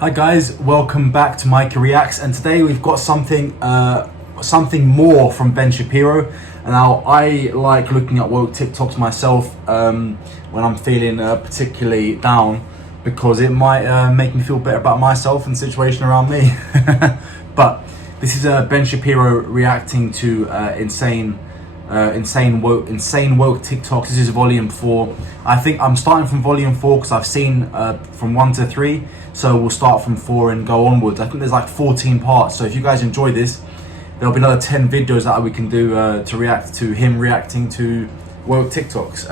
Hi guys, welcome back to Mikey Reacts, and today we've got something more from Ben Shapiro. And now I like looking at woke TikToks myself when I'm feeling particularly down, because it might make me feel better about myself and the situation around me. But this is Ben Shapiro reacting to insane woke TikToks. This is volume 4. I think I'm starting from volume 4 because I've seen from 1 to 3, so we'll start from 4 and go onwards. I think there's like 14 parts, so if you guys enjoy this, there'll be another 10 videos that we can do to react to him reacting to woke TikToks.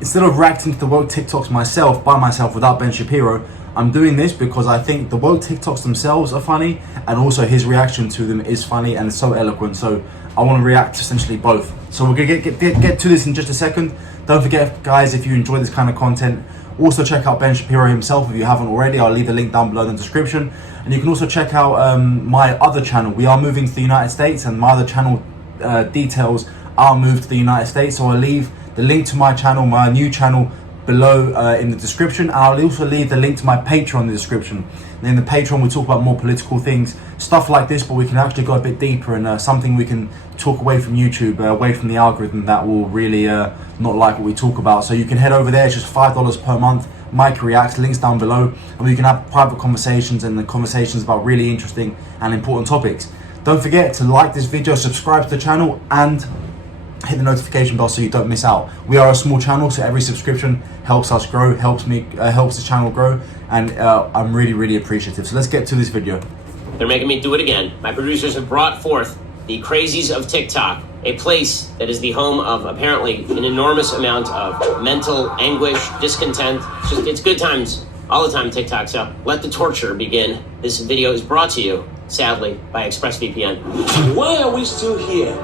Instead of reacting to the woke TikToks by myself without Ben Shapiro, I'm doing this because I think the woke TikToks themselves are funny, and also his reaction to them is funny and so eloquent. So I want to react to essentially both. So we're gonna get to this in just a second. Don't forget, guys, if you enjoy this kind of content, also check out Ben Shapiro himself if you haven't already. I'll leave the link down below in the description, and you can also check out my other channel. We are moving to the United States, and my other channel details are moved to the United States. So I'll leave the link to my channel, my new channel, below in the description, and I'll also leave the link to my Patreon in the description. And in the Patreon we talk about more political things, stuff like this, but we can actually go a bit deeper, and something we can talk away from YouTube, away from the algorithm that will really not like what we talk about. So you can head over there. It's just $5 per month. Mike Reacts, links down below, and we can have private conversations and the conversations about really interesting and important topics. Don't forget to like this video, subscribe to the channel, and hit the notification bell so you don't miss out. We are a small channel, so every subscription helps us grow, helps the channel grow, and I'm really appreciative. So let's get to this video. They're making me do it again. My producers have brought forth the crazies of TikTok, a place that is the home of apparently an enormous amount of mental anguish, discontent. It's good times all the time, TikTok. So let the torture begin. This video is brought to you, sadly, by ExpressVPN. Why are we still here?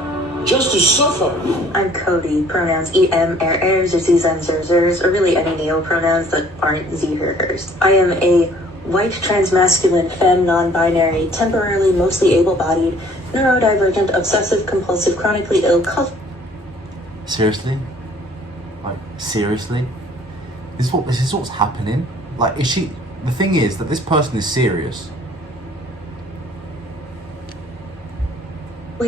Just to suffer. I'm Cody, pronouns em, er, zers, and zerzers, or really any neo-pronouns that aren't z, her, hers. I am a white, transmasculine, femme, non-binary, temporarily mostly able-bodied, neurodivergent, obsessive-compulsive, chronically ill, Seriously? Like, seriously? This is what's happening? Like, is she... The thing is that this person is serious.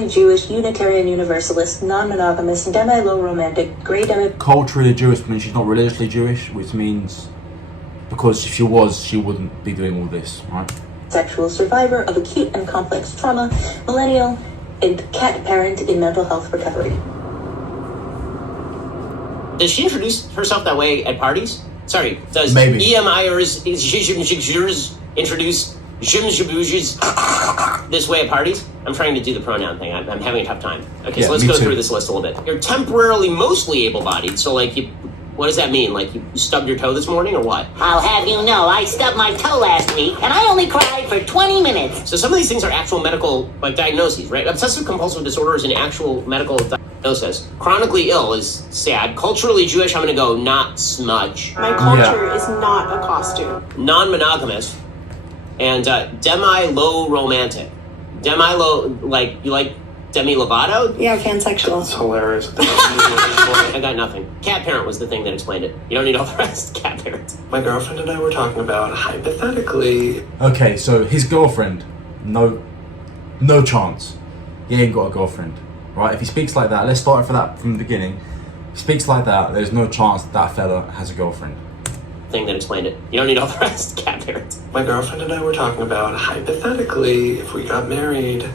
Jewish, Unitarian Universalist, non-monogamous, demi-low romantic, grey demi... Culturally Jewish means she's not religiously Jewish, which means... Because if she was, she wouldn't be doing all this, right? Sexual survivor of acute and complex trauma, millennial, and cat parent in mental health recovery. Does she introduce herself that way at parties? Sorry, does Maybe. EMIers introduce this way at parties? I'm trying to do the pronoun thing. I'm having a tough time. Okay, so let's go through this list a little bit. You're temporarily mostly able-bodied, so like what does that mean? Like you stubbed your toe this morning or what? I'll have you know, I stubbed my toe last week, and I only cried for 20 minutes. So some of these things are actual medical diagnoses, right? Obsessive compulsive disorder is an actual medical diagnosis. Chronically ill is sad. Culturally Jewish, I'm gonna go not smudge. My culture is not a costume. Non-monogamous. And demi-low romantic. Demi-low, like, you like Demi Lovato? Yeah, pansexual. That's hilarious. I got nothing. Cat parent was the thing that explained it. You don't need all the rest. Cat parent. My girlfriend and I were talking about, hypothetically... Okay, so his girlfriend, no chance. He ain't got a girlfriend, right? If he speaks like that, let's start for that from the beginning. If he speaks like that, there's no chance that fella has a girlfriend. Thing that explained it. You don't need all the rest. Cat parent. My girlfriend and I were talking about, hypothetically, if we got married...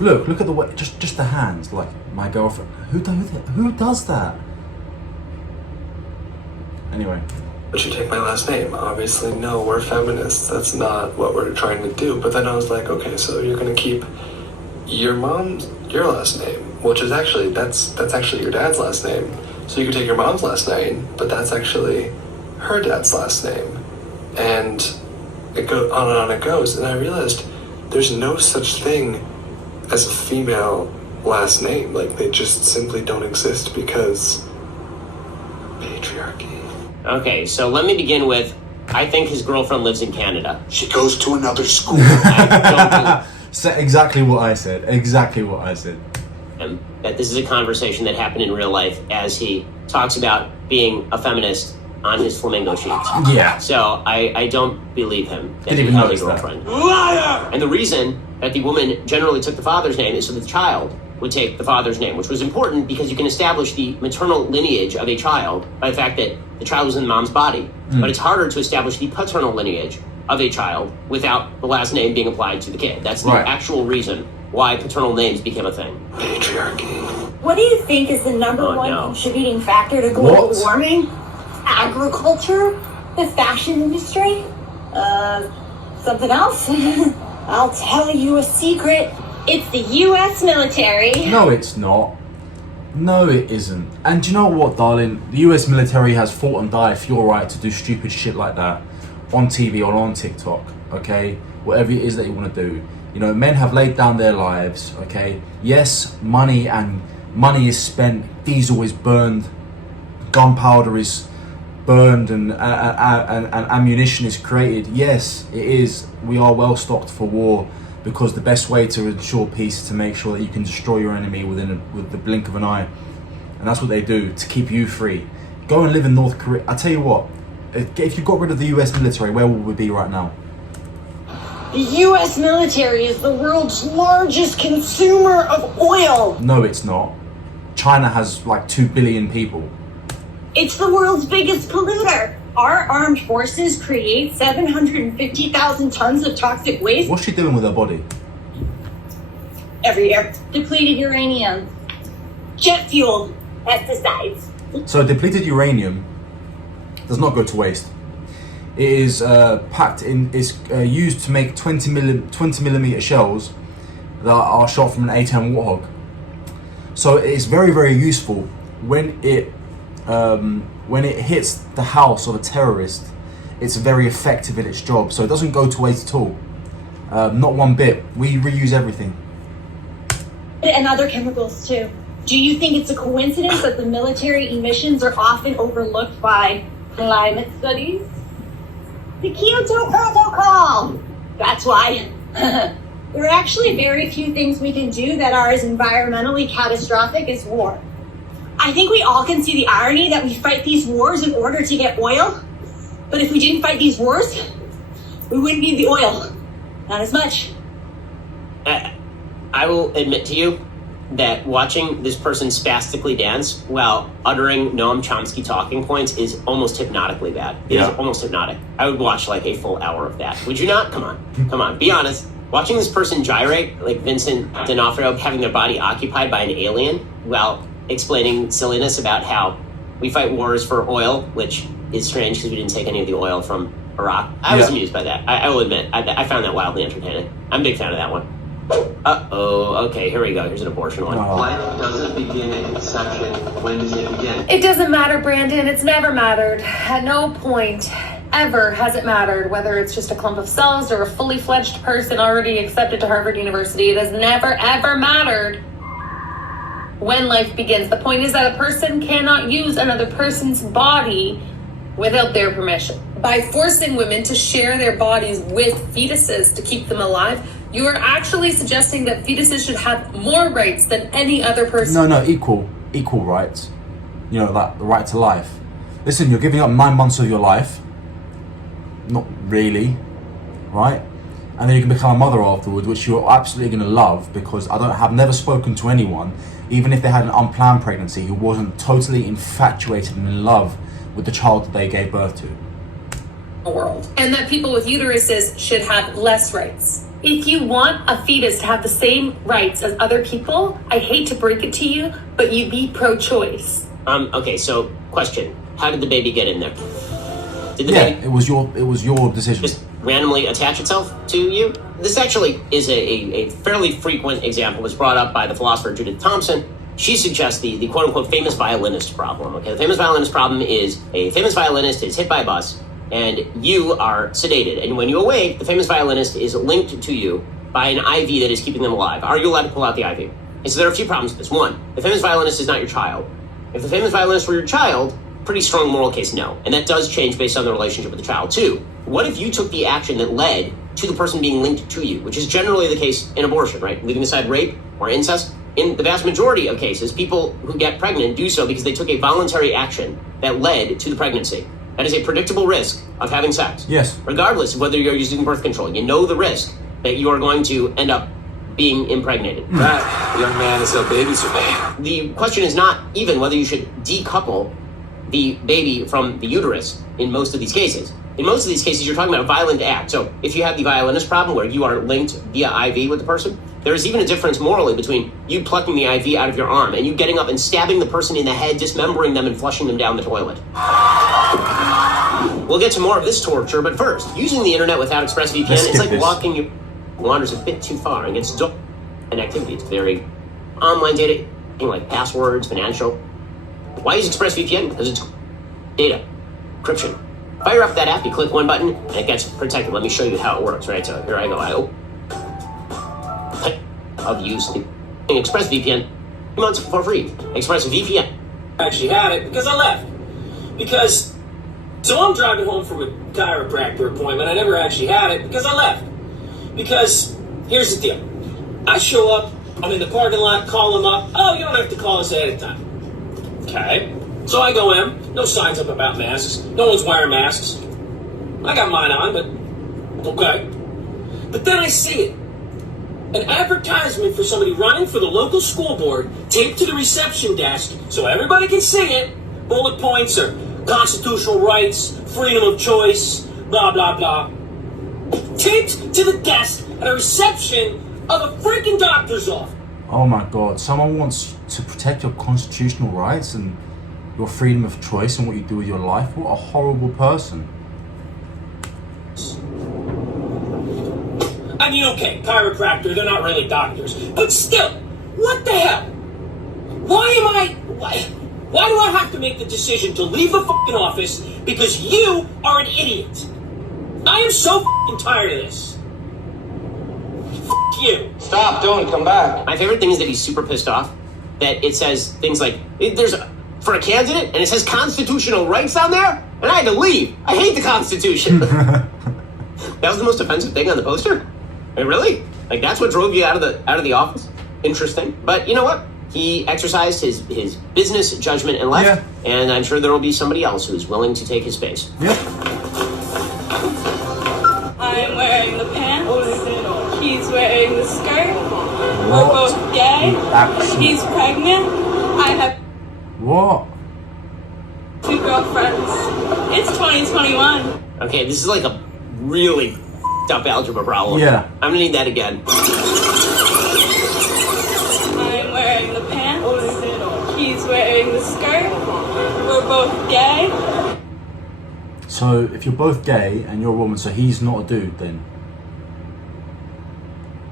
Look at the way, just the hands, like, my girlfriend. Who does that? Anyway. Would you take my last name? Obviously, no, we're feminists. That's not what we're trying to do. But then I was like, okay, so you're gonna keep your last name, which is actually, that's actually your dad's last name. So you could take your mom's last name, but that's actually her dad's last name. And it goes on and on it goes. And I realized there's no such thing as a female last name. Like, they just simply don't exist because patriarchy. Okay, so let me begin with, I think his girlfriend lives in Canada. She goes to another school. I So exactly what I said. Exactly what I said. that this is a conversation that happened in real life as he talks about being a feminist on his flamingo sheets. Yeah. So I don't believe him that Didn't he even had a notice that. girlfriend. Liar! And the reason that the woman generally took the father's name is so that the child would take the father's name, which was important because you can establish the maternal lineage of a child by the fact that the child was in the mom's body. But it's harder to establish the paternal lineage of a child without the last name being applied to the kid. That's the Right. actual reason why paternal names became a thing. Patriarchy. What do you think is the number Oh, one no. contributing factor to global What? warming? Agriculture? The fashion industry? Something else? I'll tell you a secret. It's the U.S. military. No, it's not. No, it isn't. And do you know what, darling? The US military has fought and died for your right to do stupid shit like that on TV or on TikTok, okay? Whatever it is that you want to do. You know, men have laid down their lives, okay? Yes, money is spent, diesel is burned, gunpowder is burned, and ammunition is created. Yes, it is. We are well stocked for war, because the best way to ensure peace is to make sure that you can destroy your enemy with the blink of an eye. And that's what they do to keep you free. Go and live in North Korea. I tell you what, if you got rid of the US military, where would we be right now? The U.S. military is the world's largest consumer of oil. No, it's not. China has like 2 billion people. It's the world's biggest polluter. Our armed forces create 750,000 tons of toxic waste What's she doing with her body? every year. Depleted uranium, jet fuel, pesticides. So depleted uranium does not go to waste. It is used to make 20 millimeter shells that are shot from an A10 Warthog. So it's very, very useful when it hits the house of a terrorist. It's very effective at its job, so it doesn't go to waste at all. Not one bit. We reuse everything. And other chemicals too. Do you think it's a coincidence that the military emissions are often overlooked by climate studies? The Kyoto Protocol! That's why. There are actually very few things we can do that are as environmentally catastrophic as war. I think we all can see the irony that we fight these wars in order to get oil. But if we didn't fight these wars, we wouldn't need the oil. Not as much. I will admit to you that watching this person spastically dance while uttering Noam Chomsky talking points is almost hypnotically bad. It is almost hypnotic. I would watch like a full hour of that. Would you not? Come on, be honest. Watching this person gyrate, like Vincent D'Onofrio having their body occupied by an alien while explaining silliness about how we fight wars for oil, which is strange because we didn't take any of the oil from Iraq. I was amused by that. I will admit, I found that wildly entertaining. I'm a big fan of that one. Uh-oh, okay, here we go. Here's an abortion one. Life doesn't begin at conception. When does it begin? It doesn't matter, Brandon. It's never mattered. At no point ever has it mattered whether it's just a clump of cells or a fully fledged person already accepted to Harvard University. It has never, ever mattered when life begins. The point is that a person cannot use another person's body without their permission. By forcing women to share their bodies with fetuses to keep them alive, you are actually suggesting that fetuses should have more rights than any other person. No, equal rights. You know, like the right to life. Listen, you're giving up 9 months of your life. Not really, right? And then you can become a mother afterwards, which you're absolutely going to love, because have never spoken to anyone, even if they had an unplanned pregnancy, who wasn't totally infatuated and in love with the child that they gave birth to. World. And that people with uteruses should have less rights. If you want a fetus to have the same rights as other people, I hate to break it to you, but you be pro-choice. Okay, so question. How did the baby get in there? Did the baby it was your decision. just randomly attach itself to you? This actually is a fairly frequent example. It was brought up by the philosopher Judith Thomson. She suggests the quote-unquote famous violinist problem. Okay, the famous violinist problem is a famous violinist is hit by a bus, and you are sedated. And when you awake, the famous violinist is linked to you by an IV that is keeping them alive. Are you allowed to pull out the IV? And so there are a few problems with this. One, the famous violinist is not your child. If the famous violinist were your child, pretty strong moral case, no. And that does change based on the relationship with the child. Two, what if you took the action that led to the person being linked to you, which is generally the case in abortion, right? Leaving aside rape or incest. In the vast majority of cases, people who get pregnant do so because they took a voluntary action that led to the pregnancy. That is a predictable risk of having sex. Yes. Regardless of whether you're using birth control. You know the risk that you are going to end up being impregnated. That young man is a babysitter. The question is not even whether you should decouple the baby from the uterus in most of these cases. In most of these cases, you're talking about a violent act. So if you have the violinist problem where you are linked via IV with the person, there is even a difference morally between you plucking the IV out of your arm and you getting up and stabbing the person in the head, dismembering them and flushing them down the toilet. We'll get to more of this torture, but first, using the internet without ExpressVPN, it's like walking your wanders a bit too far and gets dark and activity. It's very online data, like passwords, financial. Why use ExpressVPN? Because it's data encryption. Fire up that app, you click one button, and it gets protected. Let me show you how it works, right? So here I go. I open of using ExpressVPN 2 months for free. ExpressVPN. I actually had it because I left. So I'm driving home from a chiropractor appointment. I never actually had it because I left. Because here's the deal. I show up, I'm in the parking lot, call them up. Oh, you don't have to call us ahead of time. Okay. So I go in, no signs up about masks. No one's wearing masks. I got mine on, but okay. But then I see it. An advertisement for somebody running for the local school board taped to the reception desk so everybody can see it. Bullet points are constitutional rights, freedom of choice, blah, blah, blah. Taped to the desk at a reception of a freaking doctor's office. Oh my God, someone wants to protect your constitutional rights and your freedom of choice and what you do with your life. What a horrible person. I mean, okay, chiropractor, they're not really doctors. But still, what the hell? Why do I have to make the decision to leave the fucking office because you are an idiot? I am so fucking tired of this. Fuck you. Stop, don't come back. My favorite thing is that he's super pissed off that it says things like, for a candidate, and it says constitutional rights on there, and I had to leave. I hate the Constitution. That was the most offensive thing on the poster? I mean, really? Like, that's what drove you out of the office? Interesting. But you know what? He exercised his business judgment and left, and I'm sure there will be somebody else who's willing to take his space. Yep. I'm wearing the pants. He's wearing the skirt. We're both gay. He's pregnant. I have What? 2 girlfriends. It's 2021. Okay, this is like a really up algebra problem. Yeah. I'm gonna need that again. I'm wearing the pants. He's wearing the skirt. We're both gay. So if you're both gay and you're a woman, so he's not a dude then?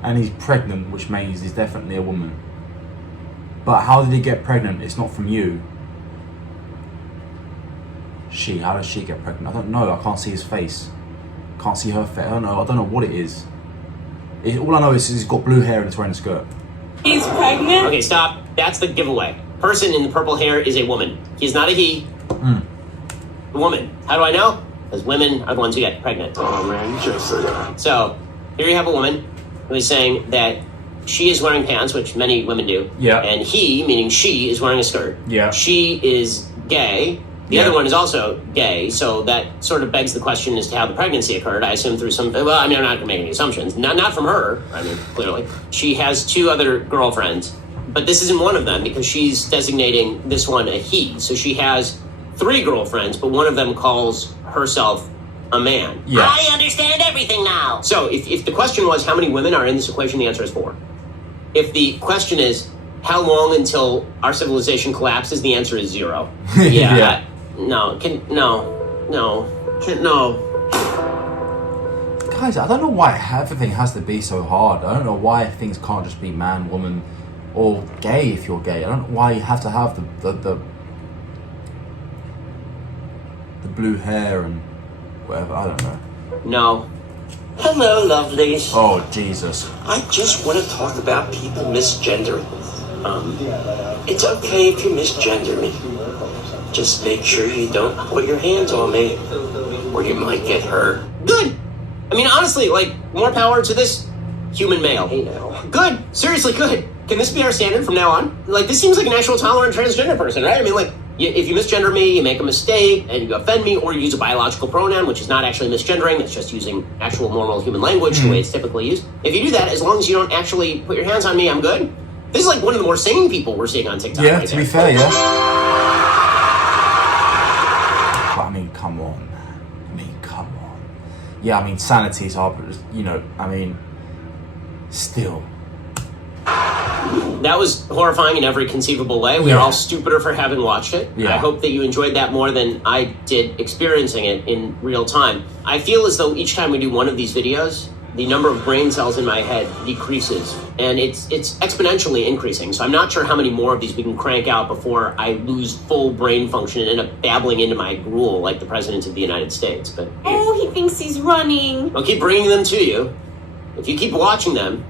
And he's pregnant, which means he's definitely a woman. But how did he get pregnant? It's not from you. How does she get pregnant? I don't know. I can't see his face. Can't see her face. I don't know what it is. All I know is he's got blue hair and he's wearing a skirt. He's pregnant. Okay, stop. That's the giveaway. Person in the purple hair is a woman. He's not a he. A woman. How do I know? Because women are the ones who get pregnant. Oh man, you just said that. So here you have a woman who is saying that she is wearing pants, which many women do. Yeah. And he, meaning she, is wearing a skirt. Yeah. She is gay. The other one is also gay, so that sort of begs the question as to how the pregnancy occurred. I assume through some, well, I mean, I'm not going to make any assumptions. Not from her, I mean, clearly. She has 2 other girlfriends, but this isn't one of them because she's designating this one a he. So she has 3 girlfriends, but one of them calls herself a man. Yes. I understand everything now. So if the question was how many women are in this equation, the answer is 4. If the question is how long until our civilization collapses, the answer is 0. Yeah. No. Guys, I don't know why everything has to be so hard. I don't know why things can't just be man, woman, or gay if you're gay. I don't know why you have to have the blue hair and whatever. I don't know. No. Hello, lovelies. Oh, Jesus. I just want to talk about people misgendering. It's okay if you misgender me. Just make sure you don't put your hands on me, or you might get hurt. Good. I mean, honestly, like, more power to this human male. Hey, now. Good. Seriously, good. Can this be our standard from now on? Like, this seems like an actual tolerant transgender person, right? I mean, like, If you misgender me, you make a mistake, and you offend me, or you use a biological pronoun, which is not actually misgendering, it's just using actual normal human language, the way it's typically used. If you do that, as long as you don't actually put your hands on me, I'm good. This is like one of the more sane people we're seeing on TikTok. Yeah, to be fair, yeah. But I mean, come on. Yeah, I mean, sanity is hard, but, you know, I mean, still. That was horrifying in every conceivable way. We are all stupider for having watched it. Yeah. I hope that you enjoyed that more than I did experiencing it in real time. I feel as though each time we do one of these videos, the number of brain cells in my head decreases, and it's exponentially increasing. So I'm not sure how many more of these we can crank out before I lose full brain function and end up babbling into my gruel like the President of the United States. But Oh, he thinks he's running. I'll keep bringing them to you. If you keep watching them,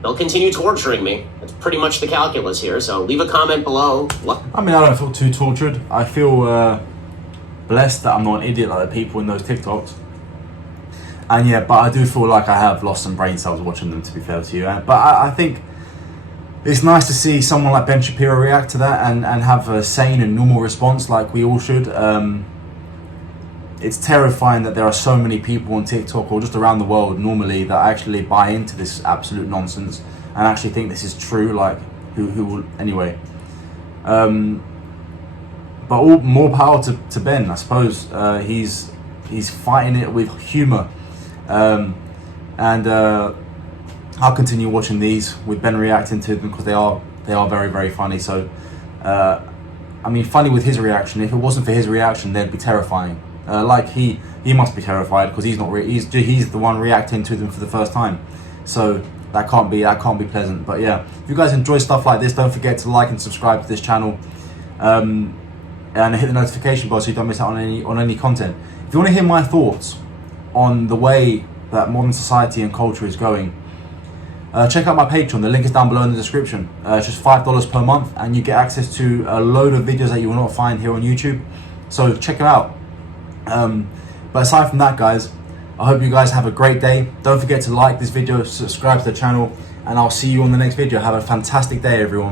they'll continue torturing me. That's pretty much the calculus here, so leave a comment below. I mean, I don't feel too tortured. I feel blessed that I'm not an idiot like the people in those TikToks. And yeah, but I do feel like I have lost some brain cells watching them, to be fair to you. But I think it's nice to see someone like Ben Shapiro react to that and have a sane and normal response like we all should. It's terrifying that there are so many people on TikTok or just around the world normally that actually buy into this absolute nonsense and actually think this is true, like who will, anyway. But more power to Ben, I suppose. He's fighting it with humor. And I'll continue watching these with Ben reacting to them because they are very, very funny. So, I mean, funny with his reaction. If it wasn't for his reaction, they'd be terrifying. Like he must be terrified because he's not. He's the one reacting to them for the first time. So that can't be pleasant. But yeah, if you guys enjoy stuff like this, don't forget to like and subscribe to this channel, and hit the notification bell so you don't miss out on any content. If you want to hear my thoughts on the way that modern society and culture is going, check out my Patreon. The link is down below in the description. It's just $5 per month, and you get access to a load of videos that you will not find here on YouTube. So check them out. But aside from that, guys, I hope you guys have a great day. Don't forget to like this video, subscribe to the channel, and I'll see you on the next video. Have a fantastic day, everyone.